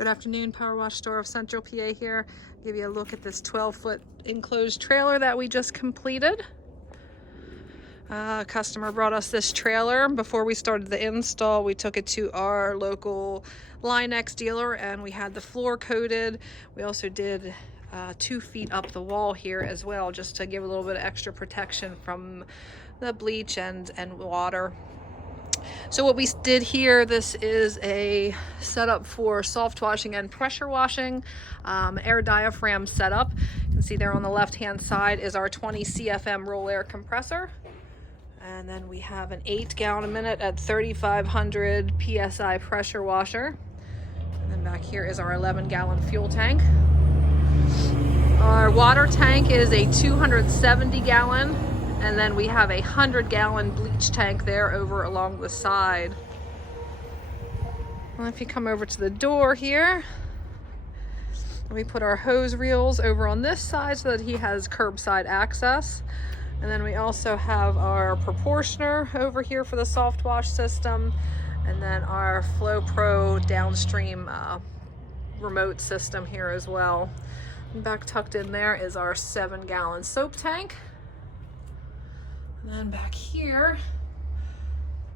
Good afternoon, Power Wash Store of Central PA here. Give you a look at this 12-foot enclosed trailer that we just completed. A customer brought us this trailer. Before we started the install, we took it to our local Line-X dealer and we had the floor coated. We also did 2 feet up the wall here as well, just to give a little bit of extra protection from the bleach and water. So what we did here, this is a setup for soft washing and pressure washing, air diaphragm setup. You can see there on the left hand side is our 20 CFM Rolair compressor. And then we have an 8 gallon a minute at 3,500 PSI pressure washer. And then back here is our 11 gallon fuel tank. Our water tank is a 270 gallon. And then we have a 100 gallon bleach tank there over along the side. Well, if you come over to the door here, we put our hose reels over on this side so that he has curbside access. And then we also have our proportioner over here for the soft wash system. And then our Flo Pro downstream remote system here as well. And back tucked in there is our 7 gallon soap tank. And then back here,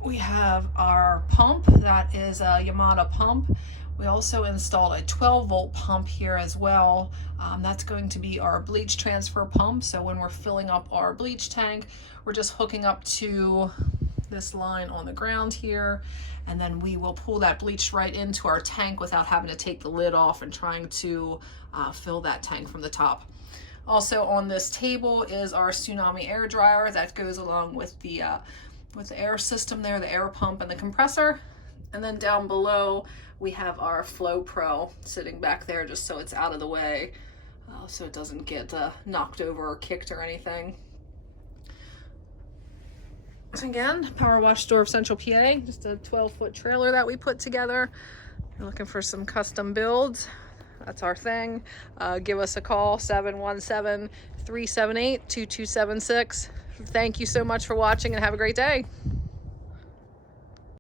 we have our pump. That is a Yamada pump. We also installed a 12 volt pump here as well. That's going to be our bleach transfer pump. So when we're filling up our bleach tank, we're just hooking up to this line on the ground here. And then we will pull that bleach right into our tank without having to take the lid off and trying to fill that tank from the top. Also on this table is our Tsunami air dryer that goes along with the air system there, the air pump and the compressor. And then down below we have our Flo Pro sitting back there just so it's out of the way, so it doesn't get knocked over or kicked or anything. Again, Power Wash Store of Central PA, just a 12-foot trailer that we put together. You're looking for some custom builds. That's our thing. Give us a call, 717-378-2276. Thank you so much for watching and have a great day.